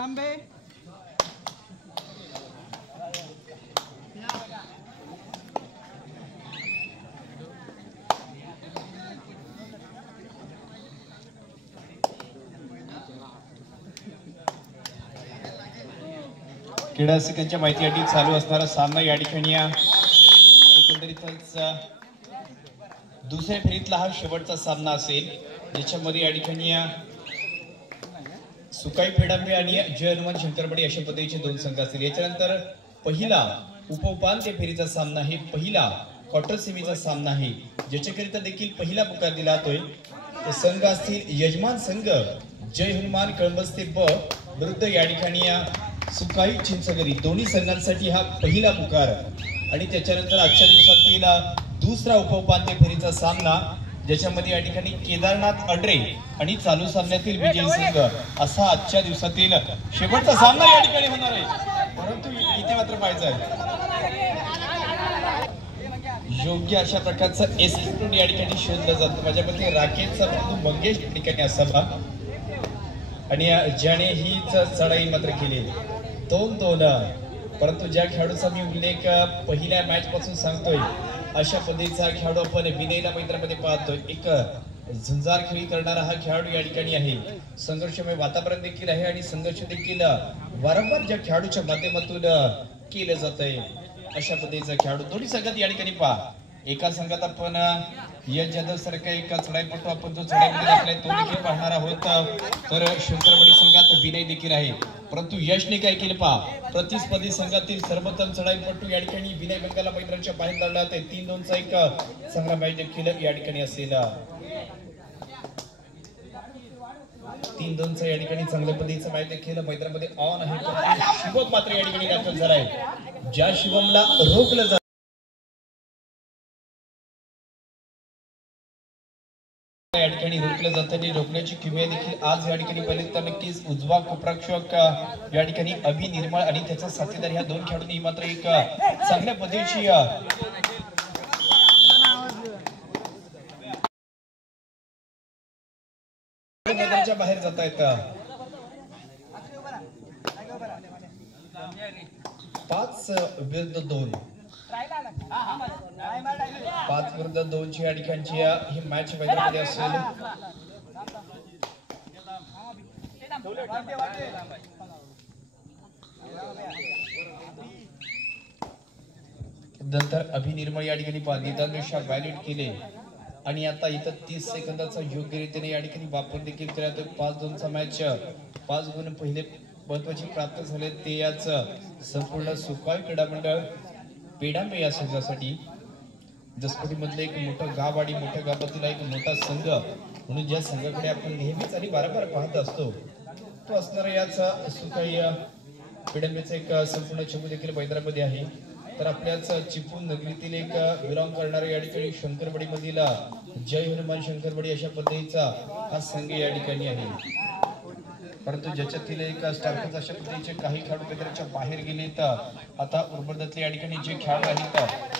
पेडांबे क्रीडा रसिकांच्या माहितीसाठी चालू असणारा सामना या ठिकाणी एकंदरीतच दुसऱ्या फेरीतला हा शेवटचा सामना असेल, ज्याच्यामध्ये या ठिकाणी सुकाई पेडांबे आणि जय हनुमान शंकरबडी अशा पद्धतीचे दोन संघ असतील. याच्यानंतर पहिला उपउपांत्य फेरीचा सामना आहे, पहिला क्वार्टर सेमीचा सामना आहे, ज्याच्याकरिता देखील पहिला पुकार दिला जातोय. ते संघ असतील यजमान संघ जय हनुमान कळंबस्ते ब विरुद्ध या ठिकाणी सुकाई चिंचगरी. दोन्ही संघांसाठी हा पहिला पुकार. आणि त्याच्यानंतर आजच्या दिवसातील दुसरा उपउपांत्य फेरीचा सामना, ज्याच्यामध्ये या ठिकाणी केदारनाथ अड्रे आणि चालू सामन्यातील विजयी संघ असा आजच्या दिवसातील शेवटचा सामना या ठिकाणी होणार आहे. परंतु इथे मात्र पाहायचं आहे योग्य अशा प्रकारचं एस्केप या ठिकाणी शोधलं जातं. माझ्या मते राकेशचा बंधू मंगेश ठिकाणी असावा आणि ज्याने हीच चढाई मात्र केली 2-2. परंतु ज्या खेळाडूचा मी उल्लेख पहिल्या मॅच पासून सांगतोय, अशा पद्धतीचा खेळाडू आपण विनयला मैदानामध्ये पाहतोय. एक झुंजार खेळी करणारा हा खेळाडू या ठिकाणी आहे. संघर्षमय वातावरण देखील आहे आणि संघर्ष देखील वारंवार ज्या खेळाडूच्या माध्यमातून केलं जात आहे, अशा पद्धतीचा खेळाडू दोन्ही संघात या ठिकाणी पहा. एका संघात आपण यश जाधव सारखा एक चढाईपटू आपण जो चढाईमध्ये टाकलाय तो देखील पाहणार आहोत. तर शंकरबडी संघात विनय देखील आहे. परंतु यशने काय केलं पहा, प्रतिस्पर्धी संघातील सर्वोत्तम चढाईपटू या ठिकाणी विनय बंगाला मैदानाच्या बाहेर काढला आहे. 3-2चा एक चांगला मॅच देखील या ठिकाणी असेल. 3-2चा या ठिकाणी चांगल्या पद्धतीचा मॅच देखील मैदानामध्ये ऑन आहे. शिवम मात्र या ठिकाणी दाखल झालाय. ज्या शिवमला रोखलं जात या ठिकाणी रोखलं जाताना रोखण्याची किमया देखील आज या ठिकाणी पाहिली तर नक्कीच उजवा कोपराक्षक या ठिकाणी अभि निर्मळ आणि त्याचा साथीदार ह्या दोन खेळाडूंनी मात्र एक चांगल्या पद्धतीची मैदानाच्या बाहेर जात आहेत. 5 विरुद्ध 2 5 विरुद्ध 2 ची या ठिकाणची ही मॅच मैदानामध्ये असेल. नंतर अभिनिर्मळ या ठिकाणी निदानरेषा व्हॅलिड केले आणि आता इथं 30 सेकंदाचा योग्य रीतीने या ठिकाणी वापर देखील केला. 5-2चा मॅच 5 गुण पहिले महत्वाचे प्राप्त झाले ते याच संपूर्ण सुकाई क्रीडा मंडळ पेडांबे या संघासाठी. जसपटी मधलं एक मोठं गाव आणि मोठ्या गावातील एक मोठा संघ म्हणून ज्या संघाकडे आपण नेहमीच आणि वारंवार पाहत असतो तो असणारा याच सुकाई पेडांबेचा एक संपूर्ण चमू देखील मैदानामध्ये आहे. तर आपल्याच चिपळूण नगरीतील एक बिलॉंग करणारा या ठिकाणी शंकरबडी मधील जय हनुमान शंकरबडी अशा पद्धतीचा हा संघ या ठिकाणी आहे. परंतु ज्याच्यातील एक स्टार्टर्स अशा पद्धतीचे काही खेळाडू मैदानाच्या बाहेर गेले. तर आता उर्बरदातले या ठिकाणी जे खेळाडू आहेत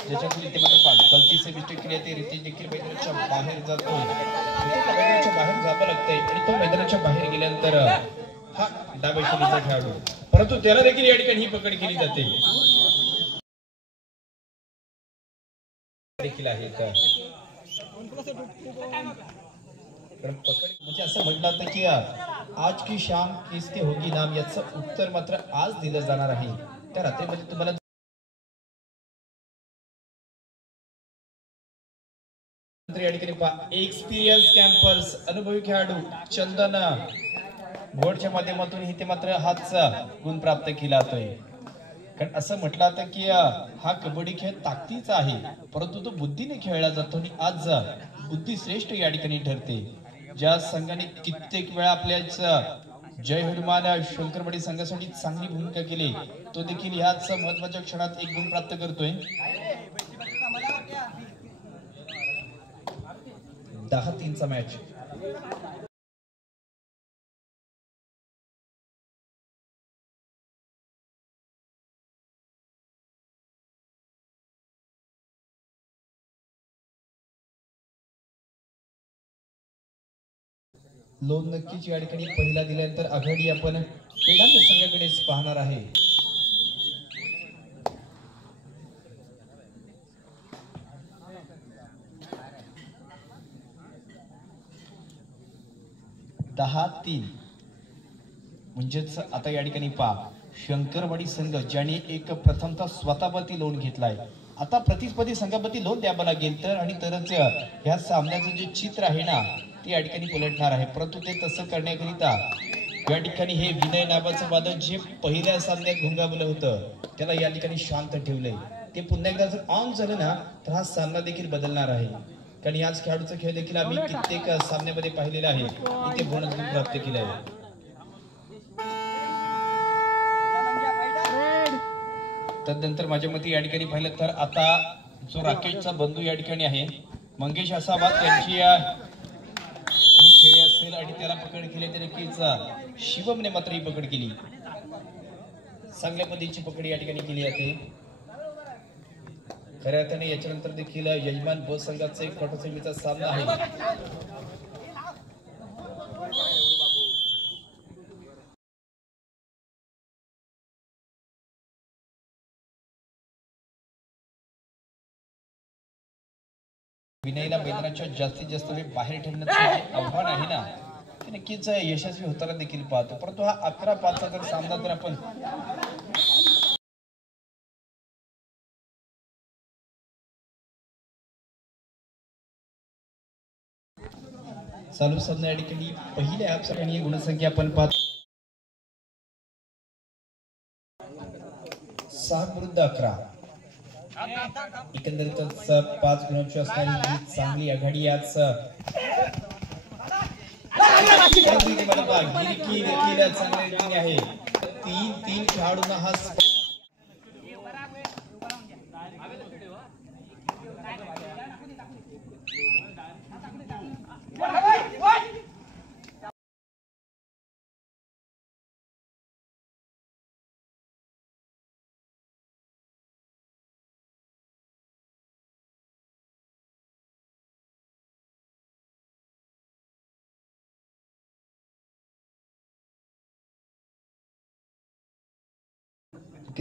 ज्याच्यातून इथे मात्र गलतीचे मिस्टेक केली ते रितेश देखील मैदानाच्या बाहेर जातो. मैदानाच्या बाहेर जावं लागतंय आणि तो मैदानाच्या बाहेर गेल्यानंतर हा डाव्या शैलीचा खेळाडू, परंतु त्याला देखील या ठिकाणी ही पकड केली जाते देखील आहे. तर पकड म्हणजे असं म्हटलं जातं की आज की शाम किसके होगी नाम याचं उत्तर मात्र आज दिलं जाणार आहे. त्या रात्रीमध्ये तुम्हाला या ठिकाणी एक्सपिरियन्स कॅम्पर्स अनुभवी खेळाडू चंदन घोडच्या माध्यमातून इथे मात्र हाच गुण प्राप्त केला जातोय. कारण असं म्हटलं जातं की हा कबड्डी खेळ ताकदीचा आहे, परंतु तो बुद्धीने खेळला जातो आणि आज बुद्धी श्रेष्ठ या ठिकाणी ठरते. ज्या संघाने कित्येक वेळा आपल्याच जय हनुमान शंकरबडी संघासाठी चांगली भूमिका केली तो देखील ह्याच महत्वाच्या क्षणात एक गुण प्राप्त करतोय. 10-3चा मॅच. लोन नक्कीच या ठिकाणी पहिला दिल्यानंतर आघाडी आपण पेडांबे संघाकडेच पाहणार आहे. दहा 3 म्हणजेच आता या ठिकाणी पहा शंकरवाडी संघ ज्याने एक प्रथमतः स्वतःवरती लोन घेतलाय, आता प्रतिस्पर्धी संघावरती लोन द्यावं लागेल तर आणि तरच ह्या सामन्याचं जे चित्र आहे ना ते या ठिकाणी पलटणार आहे. परंतु ते तसं करण्याकरिता या ठिकाणी हे विनय नावाचं वादळ जे पहिल्या सामन्यात घुंगावलं होतं त्याला या ठिकाणी शांत ठेवलंय. ते पुन्हा एकदा जर ऑन झालं ना तर हा सामना देखील बदलणार आहे. कारण याच खेळाडूचा खेळ देखील आम्ही कित्येक सामन्यामध्ये पाहिलेला आहे. इथे बोनस गुण प्राप्त केला आहे. तदनंतर माझ्या मते या ठिकाणी पाहिलं तर आता जो राकेशचा बंधू या ठिकाणी आहे मंगेश असावा त्यांची खेळी असेल आणि त्याला पकड केली तर नक्कीच शिवमने मात्र ही पकड केली. चांगल्या पद्धतीची पकड या ठिकाणी केली जाते. खऱ्या अर्थाने याच्यानंतर देखील यजमान ब संघाचा एक क्वार्टर सामना आहे. विनयला मैदानाच्या जास्तीत जास्त वेळ बाहेर ठेवण्याचं जे आव्हान आहे ना ते नक्कीच यशस्वी होताना देखील पाहतो. परंतु हा 11-5 जर सामना जर आपण चालू सामना या ठिकाणी पहिल्या ॲपसाठी गुणसंख्या आपण पाहतो 6-11. एकंदरीतच 5 गुणांची असणारी चांगली आघाडी आज चांगल्या रीतीने आहे. 3 खेळाडूंना हा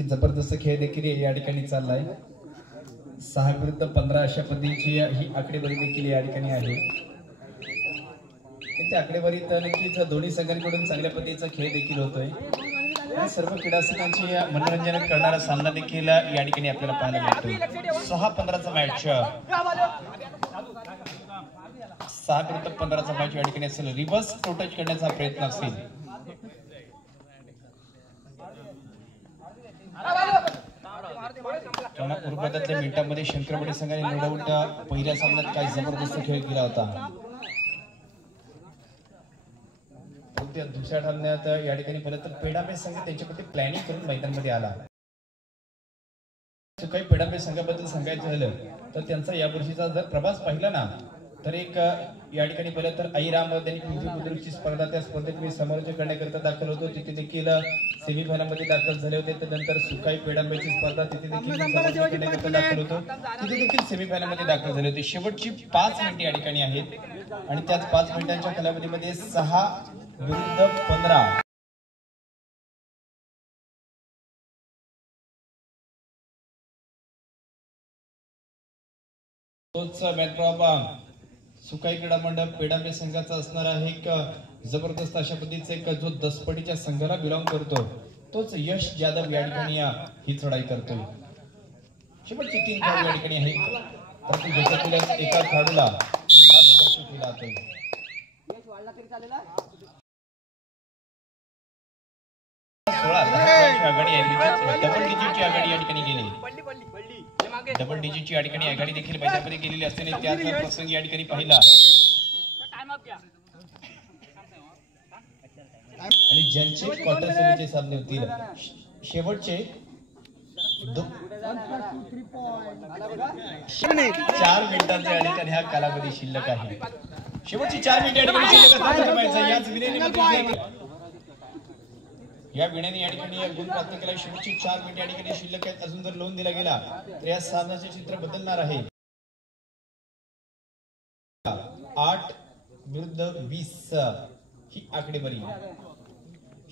जबरदस्त खेळ देखील या ठिकाणी चाललाय. 6-15 अशा पद्धतीची ही आकडेवारी देखील या ठिकाणी आहे. त्या आकडेवारीत नक्कीच दोन्ही संघांकडून चांगल्या पद्धतीचा खेळ देखील होतोय. सर्व क्रीडासकांची मनोरंजन करणारा सामना देखील या ठिकाणी आपल्याला पाहायला मिळतोय. 6-15चा मॅच 6-15चा मॅच या ठिकाणी असेल. रिव्हर्स टोटच करण्याचा प्रयत्न असेल. उर्वरितल्या मिनिटांमध्ये शंकरवाडी संघाने नो डाऊट पहिल्या सामन्यात काय जबरदस्त खेळ केला होता. दुसऱ्या सामन्यात या ठिकाणी परत पेडांबे संघ त्यांच्यामध्ये प्लॅनिंग करून मैदानामध्ये आला. काही पेडांबे संघाबद्दल सांगायचं झालं तर त्यांचा या वर्षीचा जर प्रवास पाहिला ना तर एक या ठिकाणी पहिलं तर आईराम त्यांनी पृथ्वी बुद्रुकची स्पर्धा त्या स्पर्धेत मी समालोचन करण्याकरिता दाखल होतो. तिथे देखील सेमीफायनलमध्ये दाखल झाले होते. त्यानंतर सुकाई पेडांबेची स्पर्धा तिथे देखील समालोचन करण्याकरिता दाखल होतो. तिथे देखील सेमीफायनलमध्ये दाखल झाले होते. शेवटची 5 मिनिटे या ठिकाणी आहेत आणि त्याच 5 मिनिटांच्या कालावधीमध्ये 6-15 तोच मॅच सुकाई क्रीडा मंडळ पेडांबे संघाचा असणार आहे. एक जबरदस्त अशा पद्धतीचा एक जो दसपटीच्या संघाला बिलॉंग करतो तोच यश जाधव या ठिकाणी ही चढाई करतोय. शेवटचे 3 खेळाडू या ठिकाणी आहेत. परंतु ज्याच्यातील एका खेळाडूला आघाडी आहे. डबल डिजिटची आघाडी या ठिकाणी गेली. डबल डिजिटची या ठिकाणी आघाडी देखील मैदानामध्ये गेलेली असताना त्याच प्रसंग या ठिकाणी पाहिला आणि ज्यांचे क्वार्टर सेमीचे सामने होतील शेवटचे 4 मिनिटांचा या ठिकाणी हा कालावधी शिल्लक आहे. शेवटची 4 मिनिटे या ठिकाणी शिल्लक असताना याच विनयने या विनयने या ठिकाणी गुण प्राप्त केला. शेवटची 4 मिनिटे या ठिकाणी शिल्लक आहेत. अजून जर लोन दिला गेला तर या सामन्याचे चित्र बदलणार आहे. 8-20 ही आकडेवारी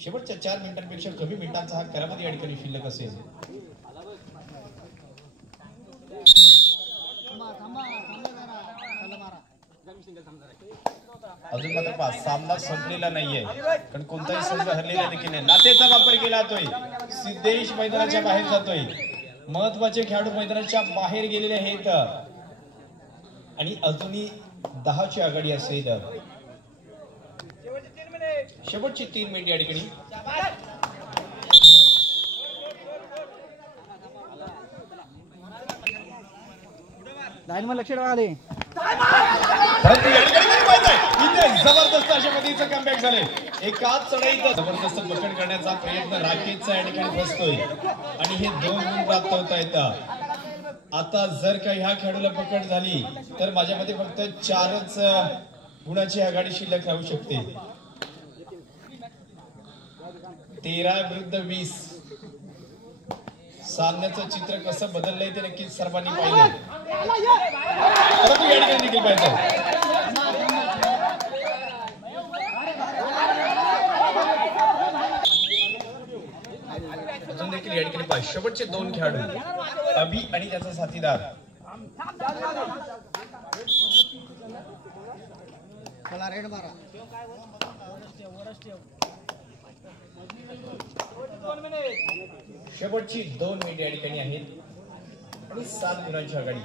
शेवटच्या 4 मिनिटांपेक्षा कमी मिनिटांचा हा कालावधी या ठिकाणी शिल्लक असेल. अजून मात्र पास सामना संपलेला नाहीये, कारण कोणताही संघ हरलेला देखील नाही. लाथेचा वापर केला जातोय. सिद्धेश मैदानाच्या बाहेर जातोय. महत्वाचे खेळाडू मैदानाच्या बाहेर गेलेले आहेत आणि अजूनही 10ची आघाडी असेल. शेवटची 3 मिनिट या ठिकाणी. लक्ष ठेवा आले. इथे जबरदस्त अशा पद्धतीचं कमबॅक झाले. एकाच चढाईत जबरदस्त पकड करण्याचा प्रयत्न राकेशचा या ठिकाणी बसतोय आणि हे 2 गुण प्राप्त होत आहेत. आता जर का ह्या खेळाडूला पकड झाली तर माझ्या मते फक्त 4च गुणाची आघाडी शिल्लक राहू शकते. 13 विरुद्ध 20. सामन्याचं चित्र कसं बदललंय ते नक्कीच सर्वांनी पाहिलं, परंतु या ठिकाणी देखील पाहिजे. अजून देखील या ठिकाणी पाहिजे. शेवटचे 2 खेळाडू अभि आणि त्याचा साथीदार. रेड मारा. शेवटची 2 मिनिट या ठिकाणी आहेत आणि 7 गुणांची आघाडी.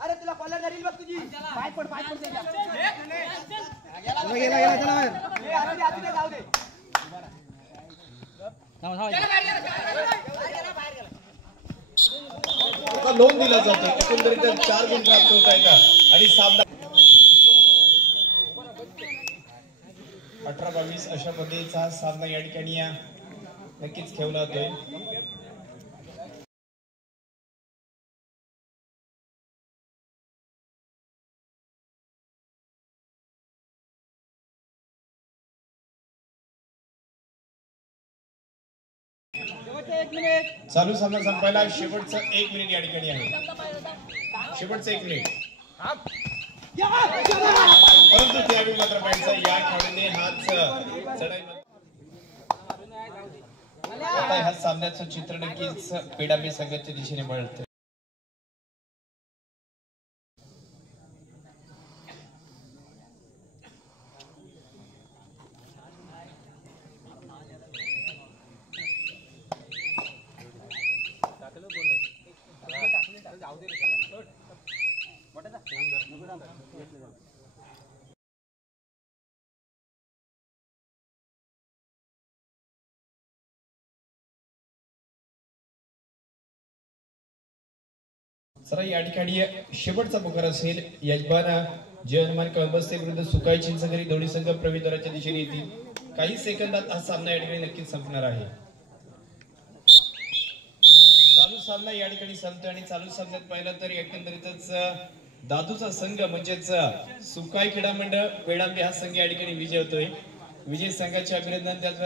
अरे तुला कॉलर धरील बघ तुझी. पाय पड त्याच्या. गेला चला बाहेर. जाऊ दे. लोन दिला जातो. एकंदरीत 4 गुण प्राप्त होत आहेत आणि सामना 18-22 अशा पद्धतीचा सामना या ठिकाणी नक्कीच खेळला जातोय. चालू सामना संपायला शेवटचं 1 मिनिट या ठिकाणी आहे. शेवटचं 1 मिनिट. परंतु त्यावेळी मात्र पाहिजे या खेळाडूने हाच चढाई. आता ह्या सामन्याचं चित्र नक्कीच पेडाबी संघाच्या दिशेने वळतं. सर या ठिकाणी शेवटचा पुकार असेल. यजमान जय हनुमान कळंबस्ते विरुद्ध सुकाई चिंचघरी. दोन्ही संघ प्रवेशद्वाराच्या दिशेने येतील. काही सेकंदात हा सामना या ठिकाणी नक्कीच संपणार आहे. चालू सामना या ठिकाणी संपतो आणि चालू सामन्यात पाहिलं तर एकंदरीतच दादूचा संघ म्हणजेच सुकाई क्रीडा मंडळ पेडांबे हा संघ या ठिकाणी विजय होतोय. विजय संघाचे अभिनंदन.